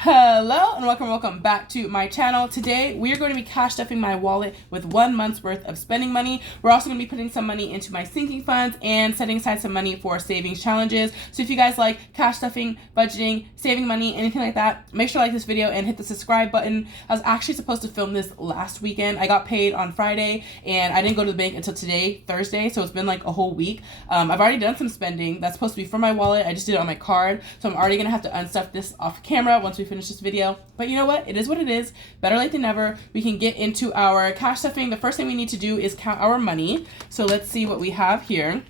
Hello and welcome back to my channel. Today we are going to be cash stuffing my wallet with 1 month's worth of spending money. We're also going to be putting some money into my sinking funds and setting aside some money for savings challenges. So if you guys like cash stuffing, budgeting, saving money, anything like that, make sure to like this video and hit the subscribe button. I was actually supposed to film this last weekend. I got paid on Friday and I didn't go to the bank until today, Thursday, so it's been like a whole week. I've already done some spending that's supposed to be for my wallet. I just did it on my card, so I'm already going to have to unstuff this off camera once we finish this video. But you know what? It is what it is. Better late than never. We can get into our cash stuffing. The first thing we need to do is count our money. So let's see what we have here.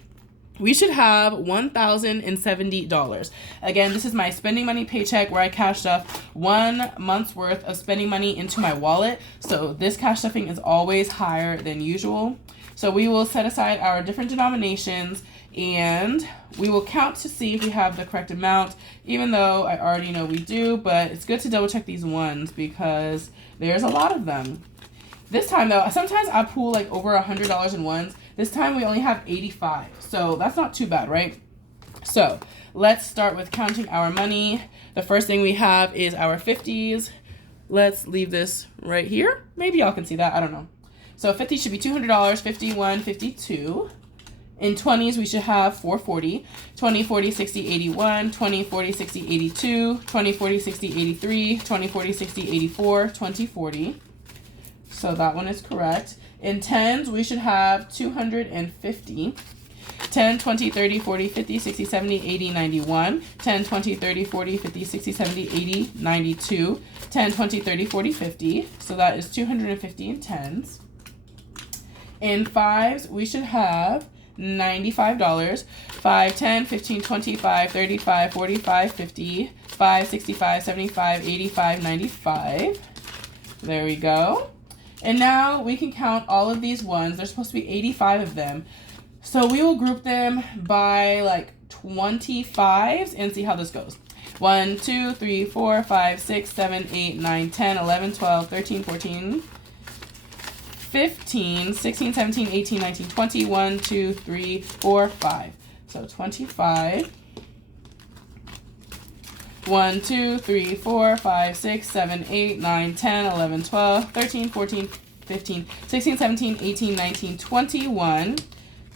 We should have $1,070. Again, this is my spending money paycheck where I cash stuff 1 month's worth of spending money into my wallet. So this cash stuffing is always higher than usual. So we will set aside our different denominations and we will count to see if we have the correct amount, even though I already know we do, but it's good to double check these ones because there's a lot of them. This time though, sometimes I pull like over $100 in ones. This time we only have 85, so that's not too bad, right? So let's start with counting our money. The first thing we have is our 50s. Let's leave this right here. Maybe y'all can see that, I don't know. So 50 should be $200, 51, 52. In 20s, we should have 440, 20, 40, 60, 81, 20, 40, 60, 82, 20, 40, 60, 83, 20, 40, 60, 84, 20, 40. So that one is correct. In 10s, we should have 250. 10, 20, 30, 40, 50, 60, 70, 80, 91. 10, 20, 30, 40, 50, 60, 70, 80, 92. 10, 20, 30, 40, 50. So that is 250 in 10s. In 5s, we should have $95. 5, 10, 15, 25, 35, 45, 50, 5, 65, 75, 85, 95. There we go. And now we can count all of these ones. There's supposed to be 85 of them. So we will group them by like 25s and see how this goes. 1, 2, 3, 4, 5, 6, 7, 8, 9, 10, 11, 12, 13, 14, 15, 16, 17, 18, 19, 20, 1, 2, 3, 4, 5. So 25. 1, 2, 3, 4, 5, 6, 7, 8, 9, 10, 11, 12, 13, 14, 15, 16, 17, 18, 19, 21,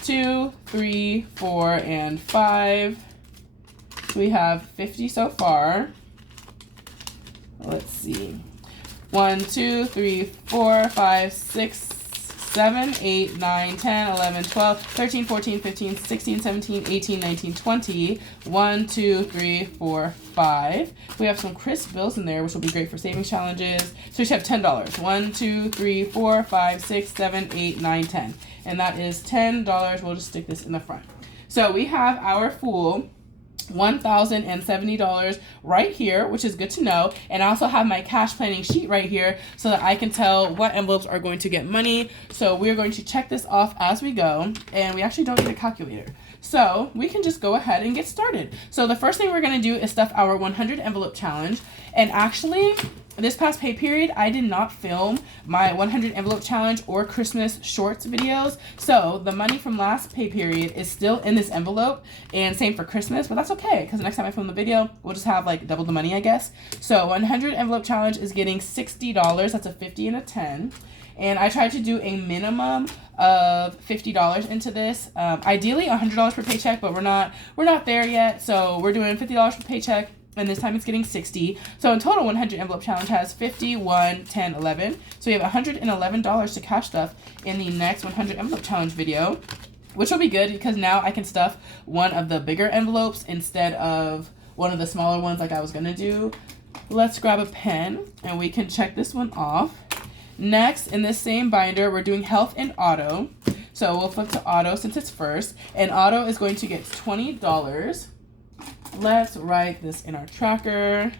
2, 3, 4, and 5. So we have 50 so far. Let's see. 1, 2, 3, 4, 5, 6, 7, 8, 9, 10, 11, 12, 13, 14, 15, 16, 17, 18, 19, 20. 1, 2, 3, 4, 5. We have some crisp bills in there, which will be great for savings challenges. So we should have $10. 1, 2, 3, 4, 5, 6, 7, 8, 9, 10. And that is $10. We'll just stick this in the front. So we have our full $1,070 right here, which is good to know. And I also have my cash planning sheet right here so that I can tell what envelopes are going to get money. So we're going to check this off as we go, and we actually don't need a calculator. So we can just go ahead and get started. So the first thing we're going to do is stuff our 100 envelope challenge. And actually, this past pay period, I did not film my 100 envelope challenge or Christmas shorts videos. So the money from last pay period is still in this envelope, and same for Christmas, but that's okay because the next time I film the video, we'll just have like double the money, I guess. So 100 envelope challenge is getting $60. That's a 50 and a 10. And I tried to do a minimum of $50 into this. Ideally $100 per paycheck, but we're not there yet. So we're doing $50 per paycheck. And this time it's getting 60. So in total, 100 envelope challenge has 50, 1, 10, 11. So we have $111 to cash stuff in the next 100 envelope challenge video, which will be good because now I can stuff one of the bigger envelopes instead of one of the smaller ones like I was gonna do. Let's grab a pen and we can check this one off. Next, in this same binder, we're doing health and auto. So we'll flip to auto since it's first, and auto is going to get $20. Let's write this in our tracker.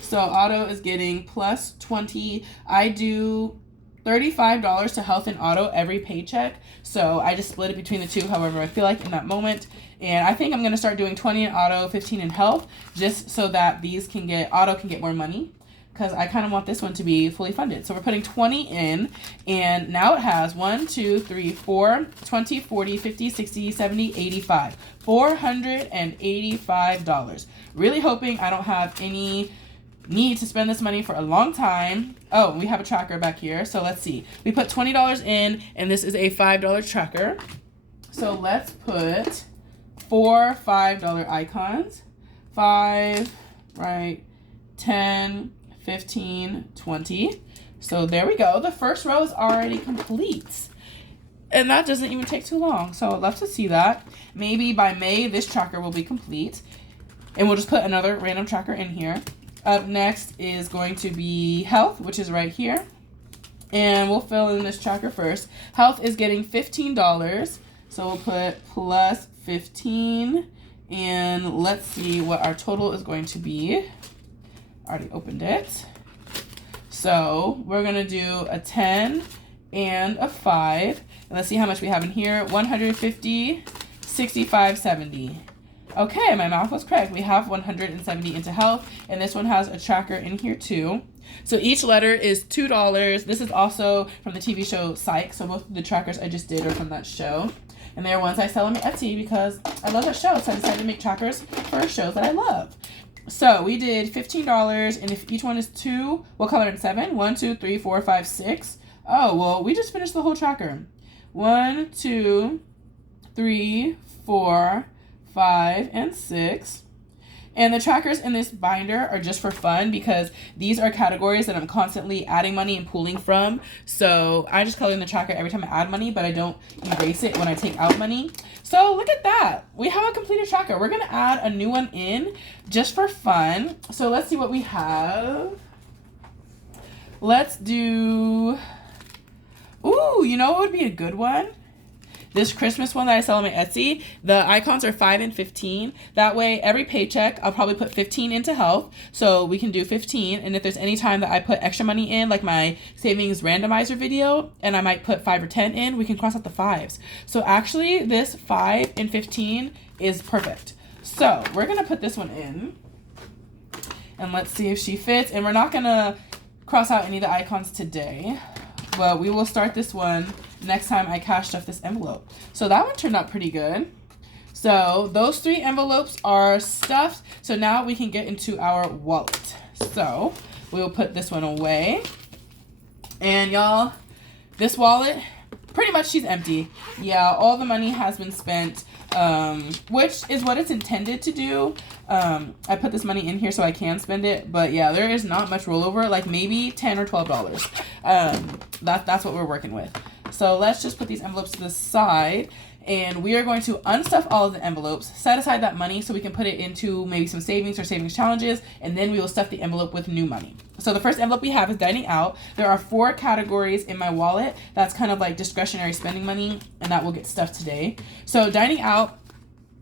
So auto is getting plus 20. I do $35 to health and auto every paycheck. So I just split it between the two, however I feel like in that moment. And I think I'm going to start doing 20 in auto, 15 in health, just so that auto can get more money, because I kind of want this one to be fully funded. So we're putting 20 in, and now it has 1, 2, 3, 4, 20, 40, 50, 60, 70, 85. $485. Really hoping I don't have any need to spend this money for a long time. Oh, we have a tracker back here. So let's see. We put $20 in, and this is a $5 tracker. So let's put 4 $5 icons. 5, right, 10, 15, 20. So there we go. The first row is already complete. And that doesn't even take too long. So I'd love to see that. Maybe by May, this tracker will be complete. And we'll just put another random tracker in here. Up next is going to be health, which is right here. And we'll fill in this tracker first. Health is getting $15. So we'll put plus 15. And let's see what our total is going to be. Already opened it. So we're going to do a 10 and a 5. And let's see how much we have in here. 150, 65, 70. Okay, my math was correct. We have 170 into health, and this one has a tracker in here too. So each letter is $2. This is also from the TV show Psych, so both of the trackers I just did are from that show. And they are ones I sell on my Etsy because I love that show, so I decided to make trackers for shows that I love. So we did $15, and if each one is 2, we'll color in 7. 1, 2, 3, 4, 5, 6. Oh, well, we just finished the whole tracker. 1, 2, 3, 4, 5, and 6. And the trackers in this binder are just for fun because these are categories that I'm constantly adding money and pulling from. So I just color in the tracker every time I add money, but I don't erase it when I take out money. So look at that. We have a completed tracker. We're going to add a new one in just for fun. So let's see what we have. Let's do... Ooh, you know what would be a good one? This Christmas one that I sell on my Etsy, the icons are 5 and 15. That way, every paycheck, I'll probably put 15 into health. So we can do 15. And if there's any time that I put extra money in, like my savings randomizer video, and I might put 5 or 10 in, we can cross out the 5s. So actually, this 5 and 15 is perfect. So we're going to put this one in. And let's see if she fits. And we're not going to cross out any of the icons today. But we will start this one next time I cash stuff this envelope. So that one turned out pretty good. So those 3 envelopes are stuffed. So now we can get into our wallet. So we'll put this one away. And y'all, this wallet, pretty much she's empty. Yeah, all the money has been spent, which is what it's intended to do. I put this money in here so I can spend it, but yeah, there is not much rollover, like maybe $10 or $12. That's what we're working with. So let's just put these envelopes to the side, and we are going to unstuff all of the envelopes, set aside that money so we can put it into maybe some savings or savings challenges, and then we will stuff the envelope with new money. So the first envelope we have is dining out. There are 4 categories in my wallet. That's kind of like discretionary spending money, and that will get stuffed today. So dining out,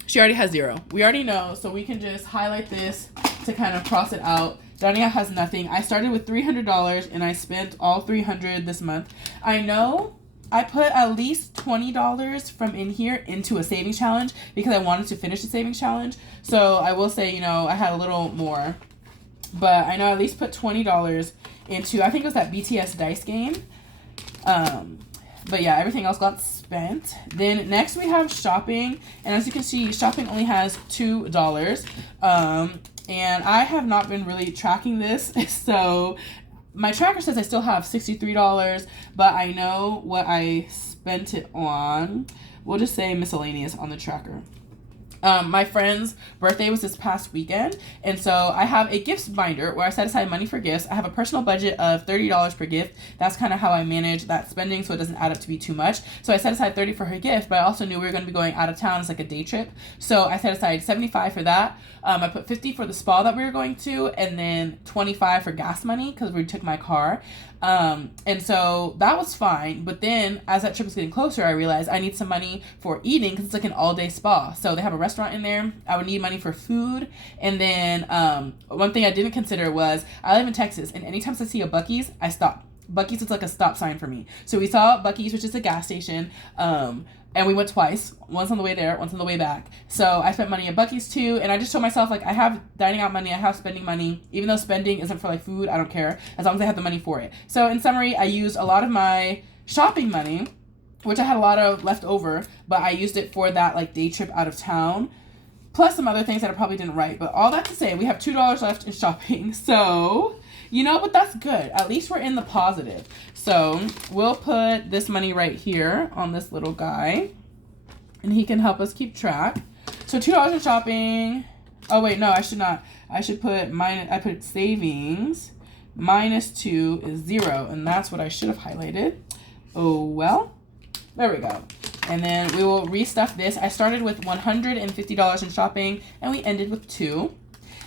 she already has 0. We already know, so we can just highlight this to kind of cross it out. Dining out has nothing. I started with $300, and I spent all $300 this month. I know I put at least $20 from in here into a savings challenge because I wanted to finish the savings challenge. So I will say, you know, I had a little more. But I know I at least put $20 into, I think it was that BTS dice game. But yeah, everything else got spent. Then next we have shopping. And as you can see, shopping only has $2. And I have not been really tracking this. So my tracker says I still have $63, but I know what I spent it on. We'll just say miscellaneous on the tracker. My friend's birthday was this past weekend, and so I have a gifts binder where I set aside money for gifts. I have a personal budget of $30 per gift. That's kind of how I manage that spending so it doesn't add up to be too much. So I set aside $30 for her gift, but I also knew we were going to be going out of town. It's like a day trip. So I set aside $75 for that. I put $50 for the spa that we were going to, and then $25 for gas money because we took my car. And so that was fine. But then as that trip was getting closer, I realized I need some money for eating because it's like an all-day spa. So they have a restaurant in there. I would need money for food. And then one thing I didn't consider was I live in Texas, and anytime I see a Buc-ee's, I stop. Buc-ee's is like a stop sign for me. So we saw Buc-ee's, which is a gas station. And we went twice, once on the way there, once on the way back. So I spent money at Buc-ee's too, and I just told myself, like, I have dining out money, I have spending money. Even though spending isn't for, like, food, I don't care, as long as I have the money for it. So in summary, I used a lot of my shopping money, which I had a lot of left over, but I used it for that, like, day trip out of town. plus some other things that I probably didn't write. But all that to say, we have $2 left in shopping. So, you know, but that's good. At least we're in the positive. So we'll put this money right here on this little guy, and he can help us keep track. So $2 in shopping. Oh wait, no, I should not. I should put I put savings. -2 is 0, and that's what I should have highlighted. Oh well. There we go. And then we will restuff this. I started with $150 in shopping, and we ended with 2.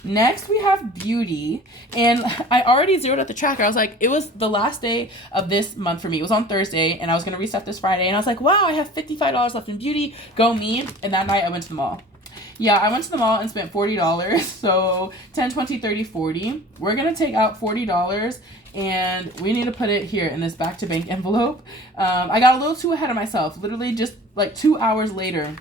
Next, we have beauty, and I already zeroed out the tracker. I was like, it was the last day of this month for me. It was on Thursday, and I was going to restuff this Friday, and I was like, wow, I have $55 left in beauty. Go me. And that night, I went to the mall. Yeah, I went to the mall and spent $40. So 10, 20, 30, 40. We're going to take out $40, and we need to put it here in this back to bank envelope. I got a little too ahead of myself. Literally just like 2 hours later,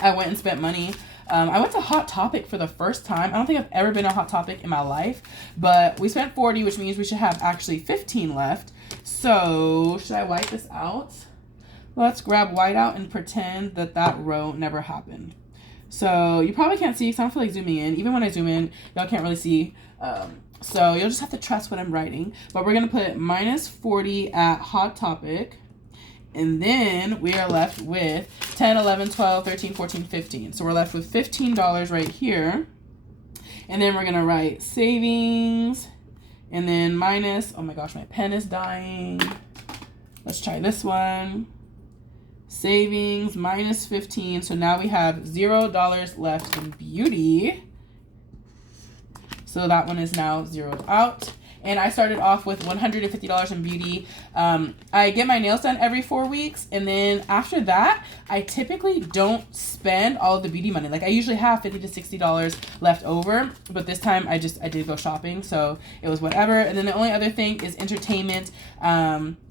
I went and spent money. I went to Hot Topic for the first time. I don't think I've ever been to Hot Topic in my life, but we spent 40, which means we should have actually 15 left. So should I wipe this out? Let's grab white out and pretend that that row never happened. So you probably can't see because I don't feel like zooming in. Even when I zoom in, y'all can't really see. So you'll just have to trust what I'm writing. But we're going to put -40 at Hot Topic. And then we are left with 10, 11, 12, 13, 14, 15. So we're left with $15 right here. And then we're going to write savings. And then minus, oh my gosh, my pen is dying. Let's try this one. Savings -15. So now we have $0 left in beauty. So that one is now zeroed out. And I started off with $150 in beauty. I get my nails done every 4 weeks. And then after that, I typically don't spend all of the beauty money. Like I usually have $50 to $60 left over. But this time I did go shopping. So it was whatever. And then the only other thing is entertainment.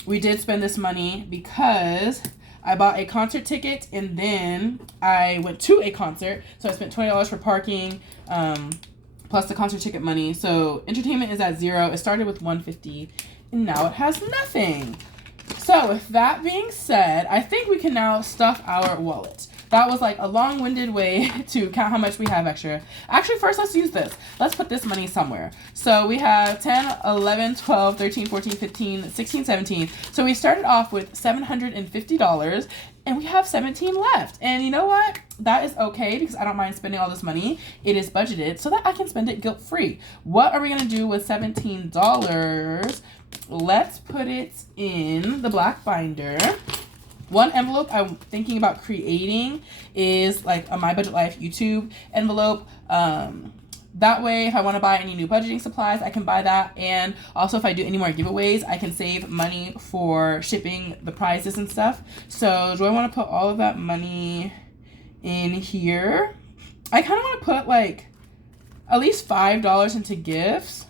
We did spend this money because I bought a concert ticket and then I went to a concert. So I spent $20 for parking. Plus the concert ticket money. So entertainment is at 0. It started with $150 and now it has nothing. So with that being said, I think we can now stuff our wallet. That was like a long-winded way to count how much we have extra. Actually, first let's use this. Let's put this money somewhere. So we have 10, 11, 12, 13, 14, 15, 16, 17. So we started off with $750 and we have 17 left. And you know what? That is okay because I don't mind spending all this money. It is budgeted so that I can spend it guilt-free. What are we going to do with $17? Let's put it in the black binder. One envelope I'm thinking about creating is like a My Budget Life YouTube envelope. That way, if I want to buy any new budgeting supplies, I can buy that. And also, if I do any more giveaways, I can save money for shipping the prizes and stuff. So do I want to put all of that money in here? I kind of want to put like at least $5 into gifts.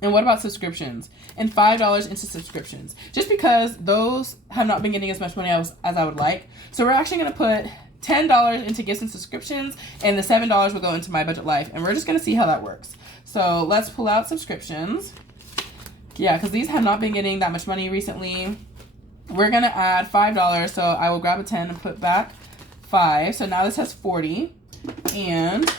And what about subscriptions? And $5 into subscriptions. Just because those have not been getting as much money as I would like. So we're actually going to put $10 into gifts and subscriptions. And the $7 will go into My Budget Life. And we're just going to see how that works. So let's pull out subscriptions. Yeah, because these have not been getting that much money recently. We're going to add $5. So I will grab a 10 and put back 5. So now this has 40. And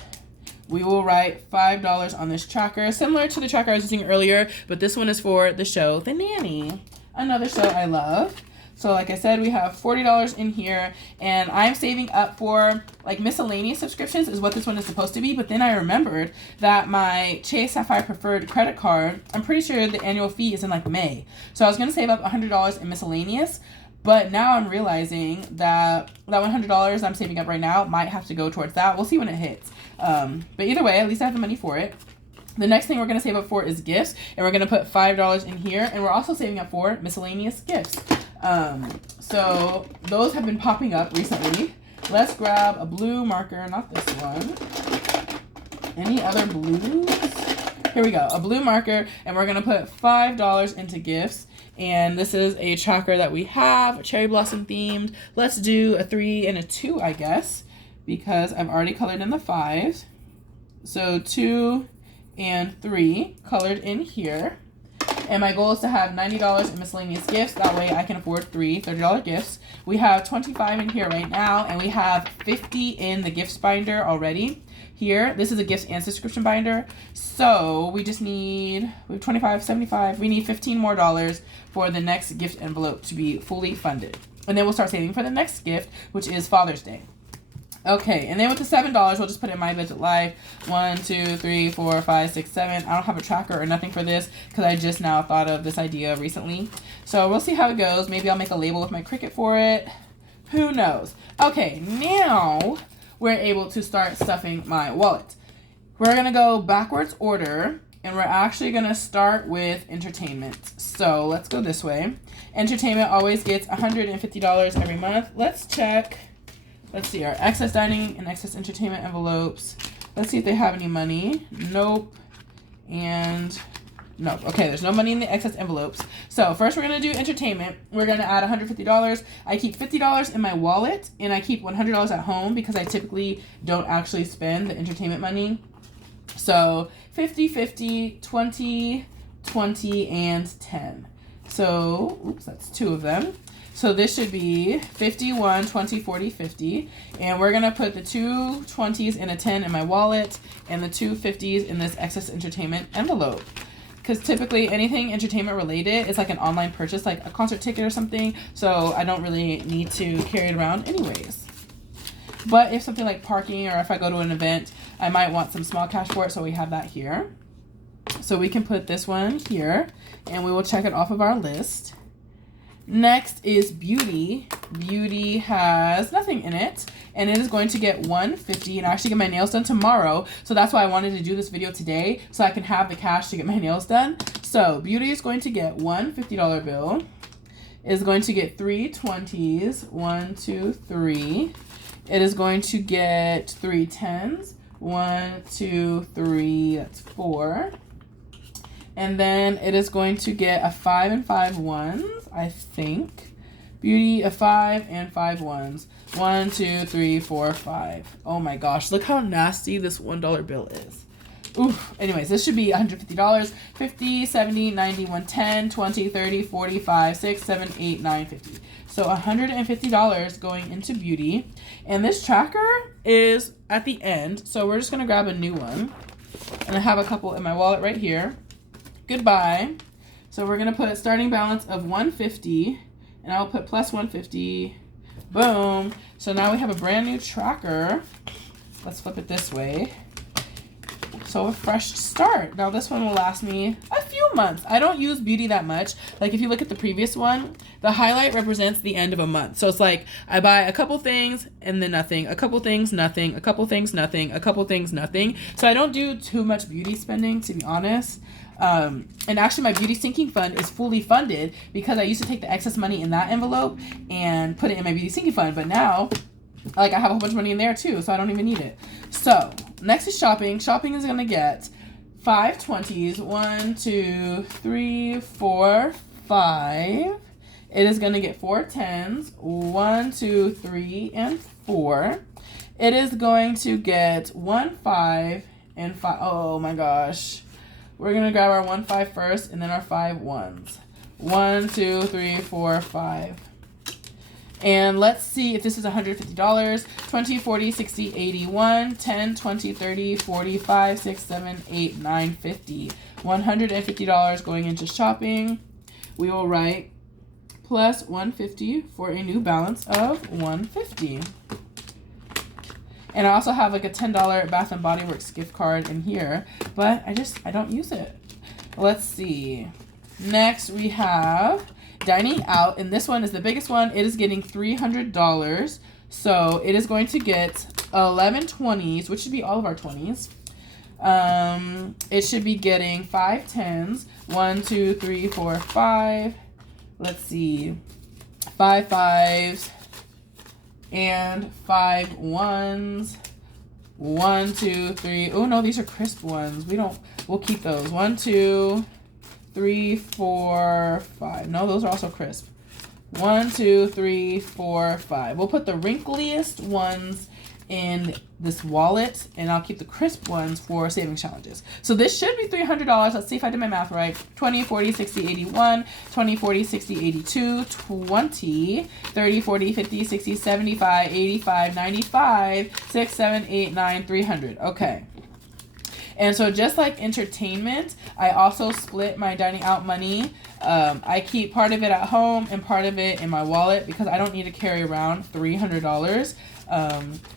we will write $5 on this tracker, similar to the tracker I was using earlier, but this one is for the show The Nanny, another show I love. So like I said, we have $40 in here, and I'm saving up for like miscellaneous subscriptions is what this one is supposed to be. But then I remembered that my Chase Sapphire Preferred credit card, I'm pretty sure the annual fee is in like May. So I was going to save up $100 in miscellaneous. But now I'm realizing that that $100 I'm saving up right now might have to go towards that. We'll see when it hits. But either way, at least I have the money for it. The next thing we're going to save up for is gifts. And we're going to put $5 in here. And we're also saving up for miscellaneous gifts. So those have been popping up recently. Let's grab a blue marker, not this one. Any other blues? Here we go, a blue marker. And we're going to put $5 into gifts. And this is a tracker that we have, cherry blossom themed. Let's do a 3 and a 2, I guess, because I've already colored in the 5s. So 2 and 3 colored in here. And my goal is to have $90 in miscellaneous gifts. That way I can afford three $30 gifts. We have 25 in here right now, and we have 50 in the gifts binder already. Here, this is a gifts and subscription binder. So we just need, we have 25, 75. We need $15 more for the next gift envelope to be fully funded. And then we'll start saving for the next gift, which is Father's Day. Okay, and then with the $7, we'll just put in My Budget Life. 1, 2, 3, 4, 5, 6, 7. I don't have a tracker or nothing for this because I just now thought of this idea recently. So we'll see how it goes. Maybe I'll make a label with my Cricut for it. Who knows? Okay, now we're able to start stuffing my wallet. We're going to go backwards order, and we're actually going to start with entertainment. So let's go this way. Entertainment always gets $150 every month. Let's check. Let's see our excess dining and excess entertainment envelopes. Let's see if they have any money. Nope. And nope. Okay, there's no money in the excess envelopes. So first we're going to do entertainment. We're going to add $150. I keep $50 in my wallet, and I keep $100 at home because I typically don't actually spend the entertainment money. So 50, 50, 20, 20, and 10. So, oops, that's two of them. So this should be 51, 20, 40, 50. And we're going to put the two 20s and a 10 in my wallet and the two 50s in this excess entertainment envelope. Because typically anything entertainment related is like an online purchase, like a concert ticket or something. So I don't really need to carry it around anyways. But if something like parking or if I go to an event, I might want some small cash for it. So we have that here. So we can put this one here and we will check it off of our list. Next is beauty. Beauty has nothing in it, and it is going to get $150. And I actually get my nails done tomorrow, so that's why I wanted to do this video today, so I can have the cash to get my nails done. So beauty is going to get one $50 bill. Is going to get three 20s. 1, 2, 3. It is going to get three 10s. 1, 2, 3. That's 4. And then it is going to get a 5 and 5 ones, I think. Beauty, a 5 and 5 ones. 1, 2, 3, 4, 5. Oh my gosh, look how nasty this $1 bill is. Oof. Anyways, this should be $150. 50, 70, 90, 110, 20, 30, 45, 6, 7, 8, 9, 50. So $150 going into beauty. And this tracker is at the end, so we're just going to grab a new one. And I have a couple in my wallet right here. Goodbye. So we're going to put starting balance of $150, and I'll put plus $150. Boom. So now we have a brand new tracker. Let's flip it this way. So a fresh start. Now this one will last me a few months. I don't use beauty that much. Like if you look at the previous one, the highlight represents the end of a month. So it's like I buy a couple things and then nothing, a couple things, nothing, a couple things, nothing, a couple things, nothing. So I don't do too much beauty spending, to be honest. And actually my beauty sinking fund is fully funded because I used to take the excess money in that envelope and put it in my beauty sinking fund. But now, like, I have a whole bunch of money in there too, so I don't even need it. So next is shopping. Shopping is going to get 5 20s. 1, 2, 3, 4, 5. It is going to get 4 10s. 1, 2, 3, and 4. It is going to get 1 5 and 5. Oh my gosh. We're going to grab our 1 5 first and then our 5 1s. 1, 2, 3, 4, 5. And let's see if this is $150. 20, 40, 60, 80, 1, 10, 20, 30, 45, 6, 7, 8, 9, 50. $150 going into shopping. We will write plus $150 for a new balance of $150. And I also have like a $10 Bath & Body Works gift card in here, but I don't use it. Let's see. Next we have dining out, and this one is the biggest one. It is getting $300. So it is going to get 11 20s, which should be all of our 20s. It should be getting 5 10s. 1, 2, 3, 4, 5. Let's see. 5 5s. And 5 1s. 1, 2, 3. Oh no, these are crisp ones. We'll keep those. 1, 2, 3, 4, 5. No, those are also crisp. 1, 2, 3, 4, 5. We'll put the wrinkliest ones in this wallet, and I'll keep the crisp ones for savings challenges. So this should be $300. Let's see if I did my math right. 20, 40, 60, 81, 20, 40, 60, 82, 20, 30, 40, 50, 60, 75, 85, 95, 6, 7, 8, 9, 300. Okay. And so just like entertainment, I also split my dining out money. I keep part of it at home and part of it in my wallet because I don't need to carry around $300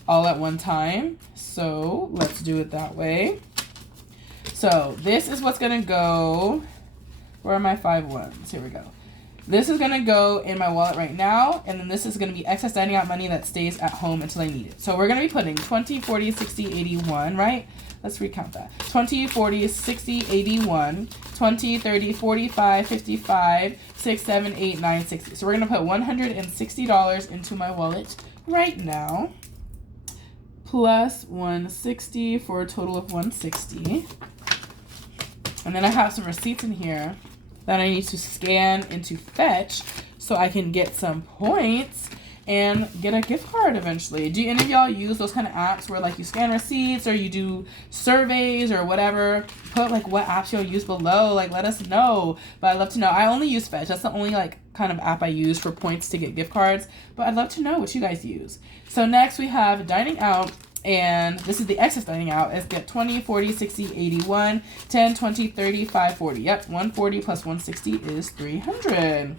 all at one time. So let's do it that way. So this is what's going to go. Where are my 5 ones? Here we go. This is going to go in my wallet right now, and then this is going to be excess dining out money that stays at home until I need it. So we're going to be putting 20, 40, 60, 81, right? Let's recount that. 20, 40, 60, 81, 20, 30, 45, 55, 6, 7, 8, 9, 60. So we're going to put $160 into my wallet right now, plus 160 for a total of 160. And then I have some receipts in here that I need to scan into Fetch so I can get some points and get a gift card eventually. Do any of y'all use those kind of apps where like you scan receipts or you do surveys or whatever? Put like what apps you'll use below. Like let us know. But I'd love to know. I only use Fetch. That's the only like kind of app I use for points to get gift cards. But I'd love to know what you guys use. So next we have dining out. And this is the excess dining out. It's get 20, 40, 60, 81, 10, 20, 30, 5, 40. Yep, 140 plus 160 is 300.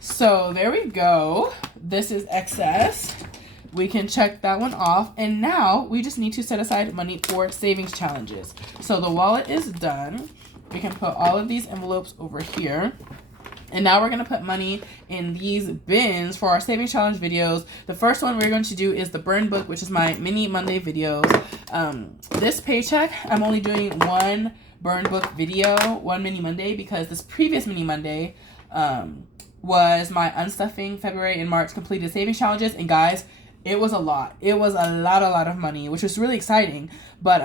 So there we go. This is excess. We can check that one off. And now we just need to set aside money for savings challenges. So the wallet is done. We can put all of these envelopes over here. And now we're going to put money in these bins for our savings challenge videos. The first one we're going to do is the burn book, which is my mini Monday videos. This paycheck, I'm only doing one burn book video, one mini Monday, because this previous mini Monday was my unstuffing February and March completed savings challenges. And guys, it was a lot. It was a lot of money, which was really exciting. But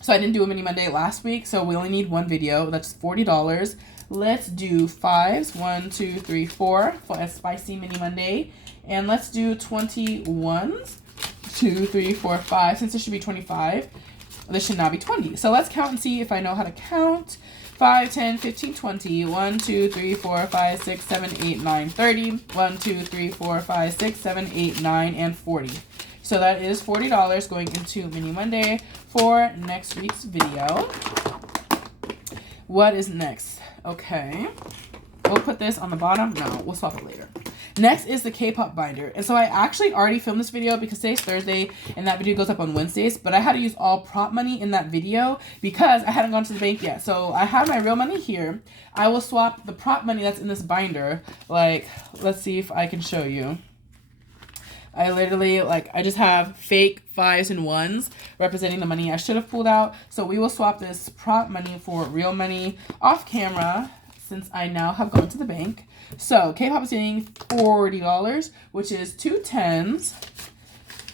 so I didn't do a mini Monday last week, so we only need one video. That's $40. Let's do 5s. 1, 2, 3, 4 for a spicy mini Monday. And let's do 21s. 2, 3, 4, 5. Since this should be 25, this should now be 20. So let's count and see if I know how to count. 5, 10, 15, 20. 1, 2, 3, 4, 5, 6, 7, 8, 9, 30. 1, 2, 3, 4, 5, 6, 7, 8, 9, and 40. So that is $40 going into Mini Monday for next week's video. What is next? Okay. We'll put this on the bottom. No, we'll swap it later. Next is the K-pop binder. And so I actually already filmed this video because today's Thursday and that video goes up on Wednesdays. But I had to use all prop money in that video because I hadn't gone to the bank yet. So I have my real money here. I will swap the prop money that's in this binder. Like, let's see if I can show you. I literally, I just have fake 5s and 1s representing the money I should have pulled out. So we will swap this prop money for real money off camera since I now have gone to the bank. So K-pop is getting $40, which is 2 10s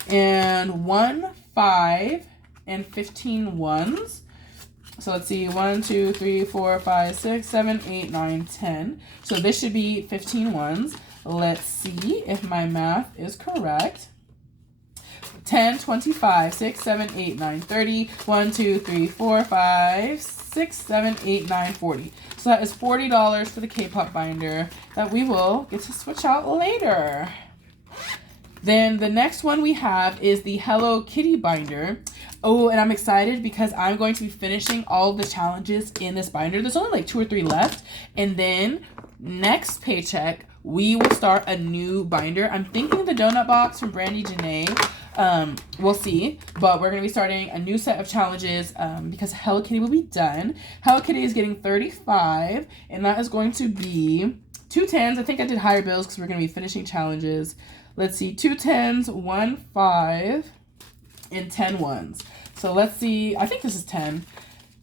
and 1 5 and 15 1s. So let's see, 1, 2, 3, 4, 5, 6, 7, 8, 9, 10. So this should be 15 1s. Let's see if my math is correct. 10, 25, 6, 7, 8, 9, 30. 1, 2, 3, 4, 5, 6, 7, 8, 9, 40. So that is $40 for the K-pop binder that we will get to switch out later. Then the next one we have is the Hello Kitty binder. Oh, and I'm excited because I'm going to be finishing all the challenges in this binder. There's only like 2 or 3 left. And then next paycheck, we will start a new binder. I'm thinking the donut box from Brandy Janae. We'll see. But we're going to be starting a new set of challenges because Hello Kitty will be done. Hello Kitty is getting 35. And that is going to be 2 10s. I think I did higher bills because we're going to be finishing challenges. Let's see. 2 10s, 1 5, and 10 1s. So let's see. I think this is 10.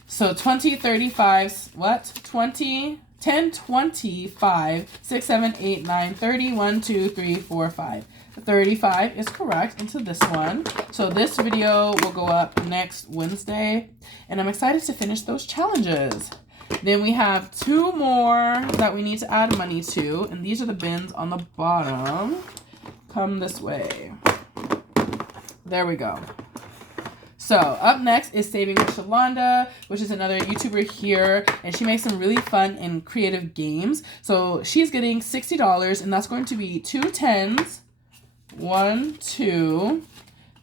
So 20, 35, what? 20... 10, 25, 6, 7, 8, 9, 30, 1, 2, 3, 4, 5. 35 is correct into this one. So this video will go up next Wednesday. And I'm excited to finish those challenges. Then we have 2 more that we need to add money to. And these are the bins on the bottom. Come this way. There we go. So up next is Saving with Shalonda, which is another YouTuber here, and she makes some really fun and creative games. So she's getting $60, and that's going to be 2 10s, 1, 2.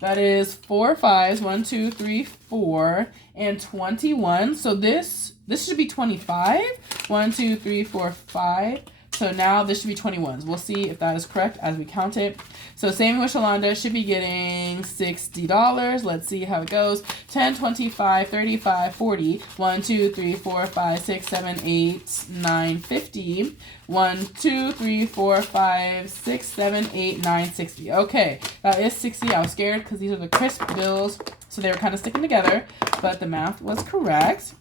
That is 4 5s, 1, 2, 3, 4, and 21. So this should be 25. 1, 2, 3, 4, 5. So now this should be 21s. We'll see if that is correct as we count it. So Saving with Shalonda should be getting $60. Let's see how it goes. 10, 25, 35, 40. 1, 2, 3, 4, 5, 6, 7, 8, 9, 50. 1, 2, 3, 4, 5, 6, 7, 8, 9, 60. Okay, that is 60. I was scared because these are the crisp bills, so they were kind of sticking together, but the math was correct.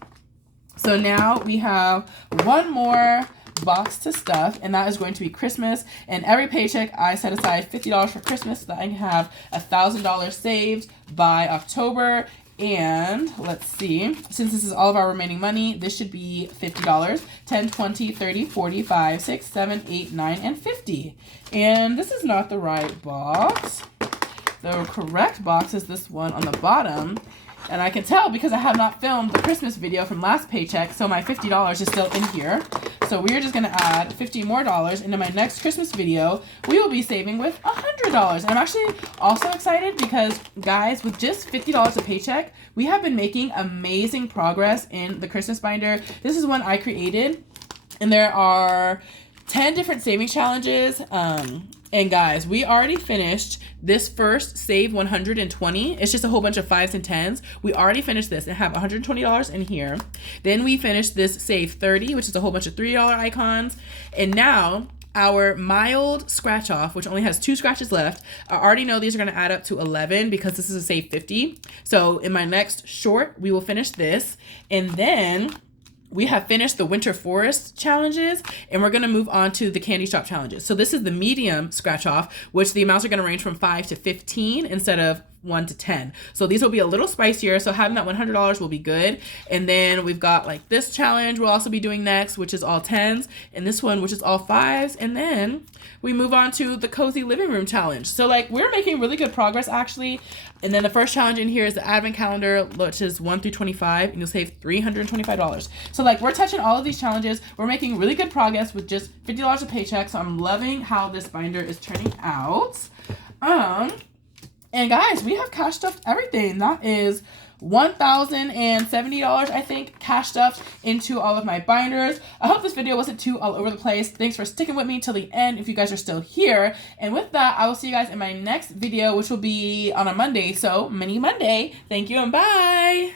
So now we have one more box to stuff, and that is going to be Christmas. And every paycheck I set aside $50 for Christmas so that I can have $1,000 saved by October. And let's see, since this is all of our remaining money, this should be $50. 10, 20, 30, 40, 5, 6, 7, 8, 9, and 50. And this is not the right box. The correct box is this one on the bottom. And I can tell because I have not filmed the Christmas video from last paycheck, so my $50 is still in here. So we're just gonna add $50 more into my next Christmas video. We will be saving with $100. I'm actually also excited because, guys, with just $50 a paycheck, we have been making amazing progress in the Christmas binder. This is one I created, and there are 10 different saving challenges. And guys, we already finished this first Save 120. It's just a whole bunch of 5s and 10s. We already finished this and have $120 in here. Then we finished this Save 30, which is a whole bunch of $3 icons. And now our mild scratch off, which only has 2 scratches left. I already know these are going to add up to 11 because this is a Save 50. So in my next short, we will finish this. And then we have finished the Winter Forest challenges, and we're going to move on to the Candy Shop challenges. So this is the medium scratch off, which the amounts are going to range from 5 to 15 instead of 1 to 10. So these will be a little spicier. So having that $100 will be good. And then we've got like this challenge we'll also be doing next, which is all 10s, and this one, which is all 5s. And then we move on to the Cozy Living Room challenge. So like we're making really good progress actually. And then the first challenge in here is the Advent Calendar, which is 1 through 25, and you'll save $325. So like we're touching all of these challenges. We're making really good progress with just $50 a paycheck. So I'm loving how this binder is turning out. And guys, we have cash stuffed everything. That is $1,070, I think, cash stuffed into all of my binders. I hope this video wasn't too all over the place. Thanks for sticking with me till the end if you guys are still here. And with that, I will see you guys in my next video, which will be on a Monday. So, Mini Monday. Thank you and bye.